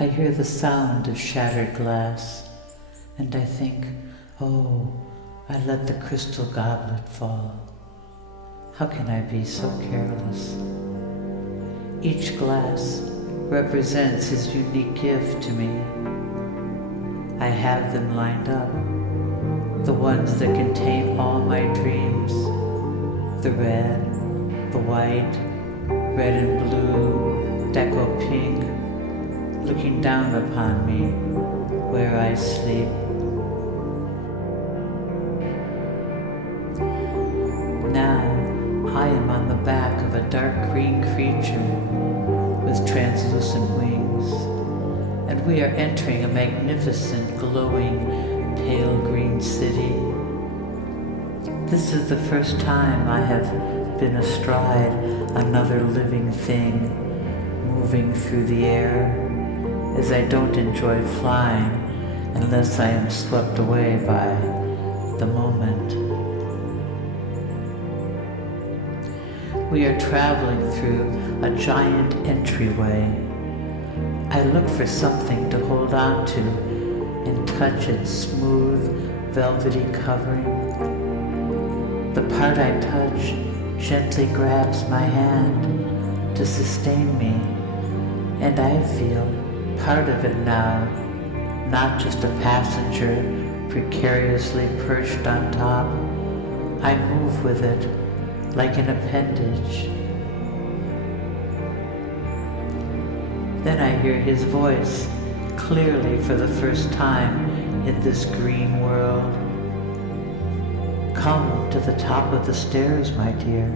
I hear the sound of shattered glass, and I think, oh, I let the crystal goblet fall. How can I be so careless? Each glass represents his unique gift to me. I have them lined up, the ones that contain all my dreams, the red, the white, red and blue, deco pink, looking down upon me where I sleep. Now I am on the back of a dark green creature with translucent wings, and we are entering a magnificent, glowing, pale green city. This is the first time I have been astride another living thing, moving through the air, as I don't enjoy flying unless I am swept away by the moment. We are traveling through a giant entryway. I look for something to hold on to and touch its smooth, velvety covering. The part I touch gently grabs my hand to sustain me, and I feel part of it now, not just a passenger precariously perched on top. I move with it like an appendage. Then I hear his voice clearly for the first time in this green world. Come to the top of the stairs, my dear.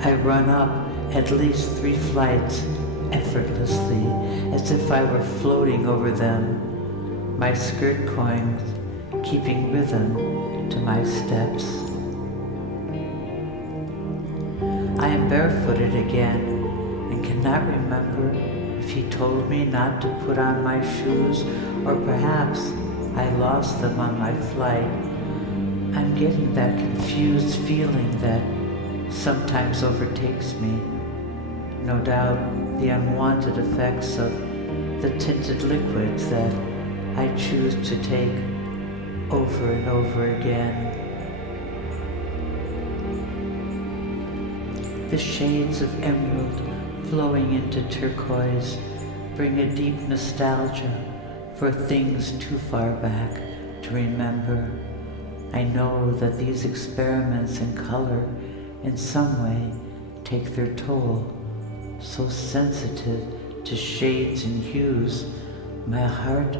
I run up at least 3 flights effortlessly, as if I were floating over them, my skirt coins keeping rhythm to my steps. I am barefooted again and cannot remember if he told me not to put on my shoes, or perhaps I lost them on my flight. I'm getting that confused feeling that sometimes overtakes me. No doubt the unwanted effects of the tinted liquids that I choose to take over and over again. The shades of emerald flowing into turquoise bring a deep nostalgia for things too far back to remember. I know that these experiments in color in some way take their toll. So sensitive to shades and hues, my heart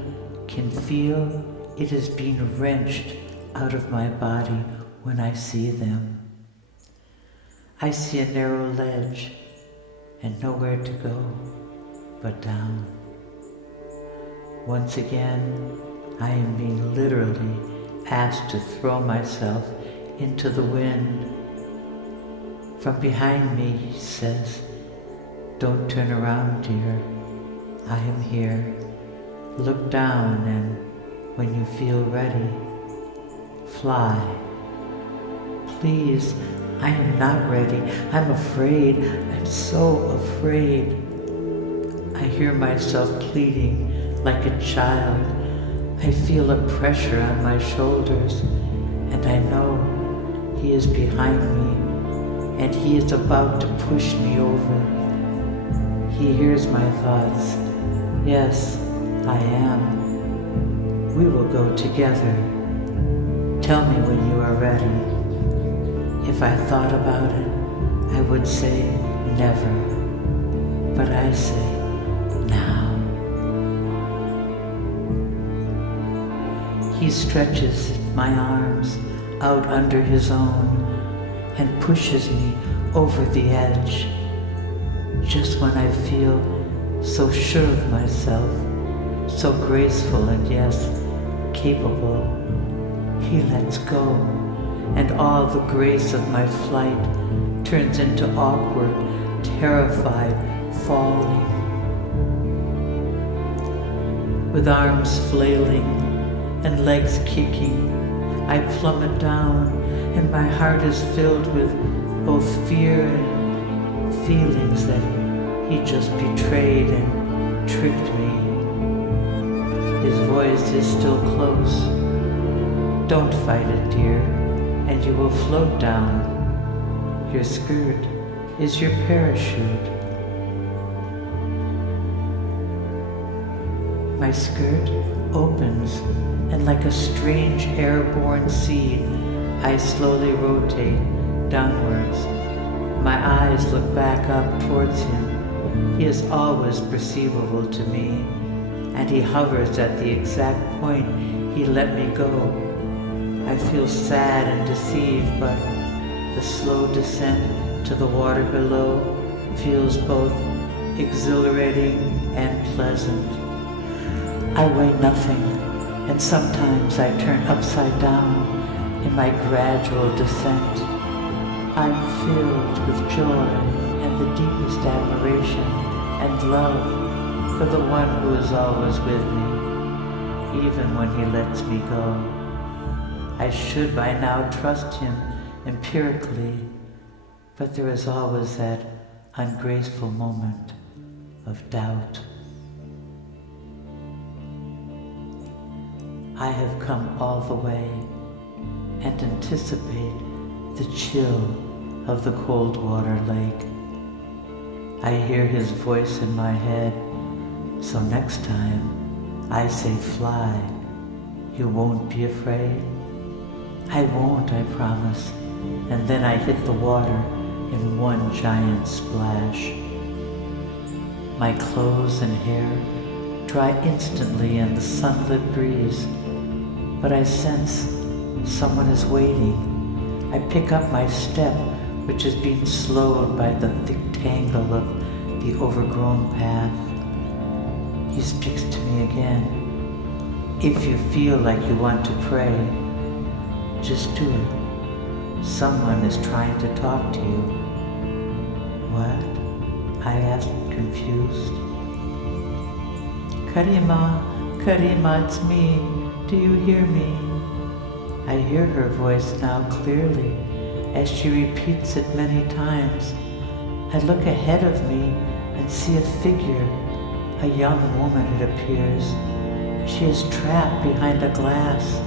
can feel it is being wrenched out of my body when I see them. I see a narrow ledge and nowhere to go but down. Once again, I am being literally asked to throw myself into the wind. From behind me, he says, "Don't turn around, dear. I am here. Look down, and when you feel ready, fly." Please, I am not ready. I'm afraid. I'm so afraid. I hear myself pleading like a child. I feel a pressure on my shoulders, and I know he is behind me, and he is about to push me over. He hears my thoughts. Yes, I am. We will go together. Tell me when you are ready. If I thought about it, I would say never. But I say now. He stretches my arms out under his own and pushes me over the edge. Just when I feel so sure of myself, so graceful and yes, capable, he lets go, and all the grace of my flight turns into awkward, terrified falling. With arms flailing and legs kicking, I plummet down, and my heart is filled with both fear and feelings that he just betrayed and tricked me. His voice is still close. Don't fight it, dear, and you will float down. Your skirt is your parachute. My skirt opens, and like a strange airborne seed, I slowly rotate downwards. My eyes look back up towards him. He is always perceivable to me, and he hovers at the exact point he let me go. I feel sad and deceived, but the slow descent to the water below feels both exhilarating and pleasant. I weigh nothing, and sometimes I turn upside down in my gradual descent. I'm filled with joy and the deepest admiration and love for the one who is always with me, even when he lets me go. I should by now trust him empirically, but there is always that ungraceful moment of doubt. I have come all the way and anticipate the chill of the cold water lake. I hear his voice in my head, so next time I say fly, you won't be afraid? I won't, I promise, and then I hit the water in one giant splash. My clothes and hair dry instantly in the sunlit breeze, but I sense someone is waiting. I pick up my step, which is being slowed by the thick tangle of the overgrown path. He speaks to me again. If you feel like you want to pray, just do it. Someone is trying to talk to you. What? I asked, confused. Karima, it's me. Do you hear me? I hear her voice now clearly as she repeats it many times. I look ahead of me and see a figure, a young woman it appears. She is trapped behind a glass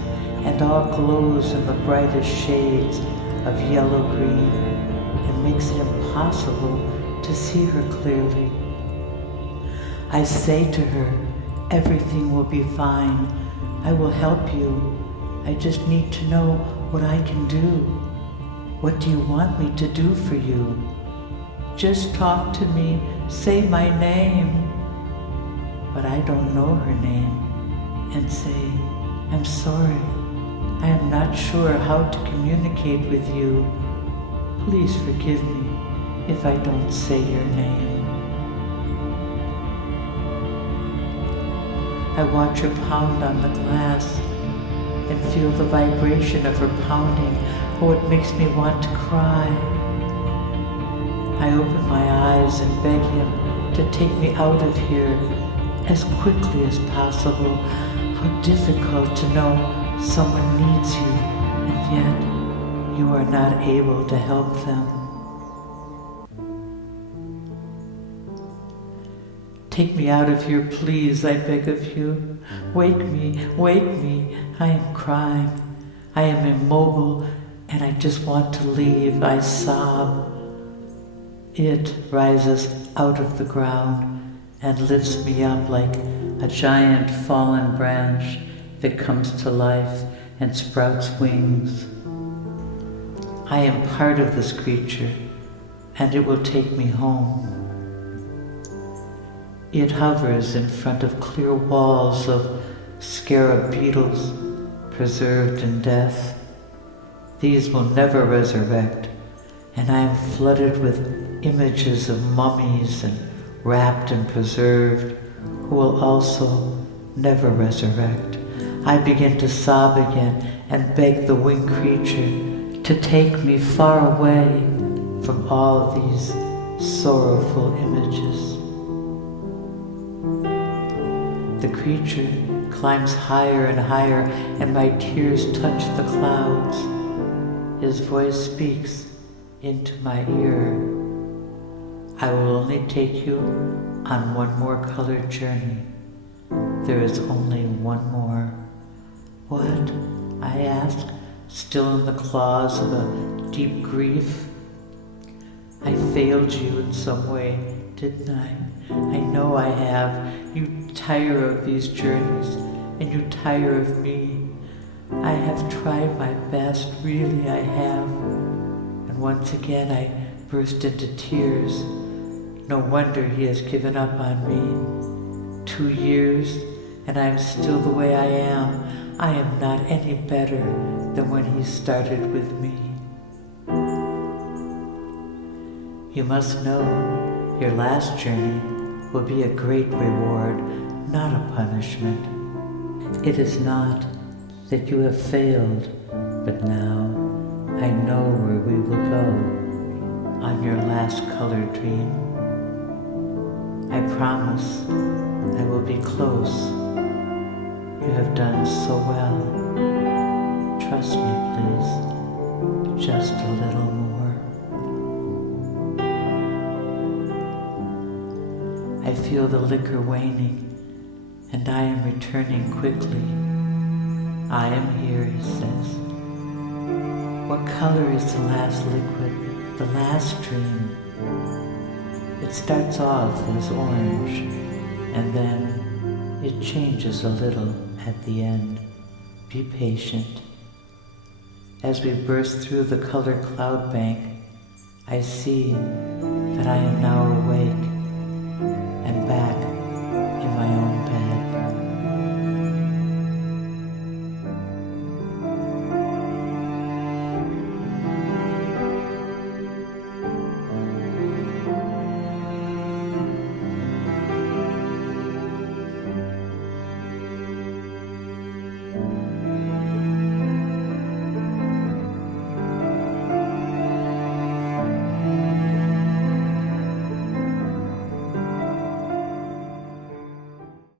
and all glows in the brightest shades of yellow-green and makes it impossible to see her clearly. I say to her, everything will be fine. I will help you. I just need to know what I can do. What do you want me to do for you? Just talk to me, say my name. But I don't know her name, and say, I'm sorry. I am not sure how to communicate with you. Please forgive me if I don't say your name. I watch her pound on the glass and feel the vibration of her pounding. Oh, it makes me want to cry. I open my eyes and beg him to take me out of here as quickly as possible. How difficult to know someone needs you, and yet you are not able to help them. Take me out of here, please, I beg of you. Wake me, I am crying. I am immobile, and I just want to leave, I sob. It rises out of the ground and lifts me up like a giant fallen branch that comes to life and sprouts wings. I am part of this creature, and it will take me home. It hovers in front of clear walls of scarab beetles preserved in death. These will never resurrect, and I am flooded with images of mummies and wrapped and preserved who will also never resurrect. I begin to sob again and beg the winged creature to take me far away from all these sorrowful images. The creature climbs higher and higher, and my tears touch the clouds. His voice speaks into my ear. I will only take you on one more colored journey. There is only one more. What? I ask, still in the claws of a deep grief. I failed you in some way, didn't I? I know I have. You tire of these journeys, and you tire of me. I have tried my best, really I have. And once again I burst into tears. No wonder he has given up on me. 2 years, and I am still the way I am. I am not any better than when he started with me. You must know, your last journey will be a great reward, not a punishment. It is not that you have failed, but now I know where we will go on your last colored dream. I promise I will be close. You have done so well. Trust me, please, just a little more. I feel the liquor waning, and I am returning quickly. I am here, he says. What color is the last liquid, the last dream? It starts off as orange, and then it changes a little at the end. Be patient. As we burst through the color cloud bank, I see that I am now awake and back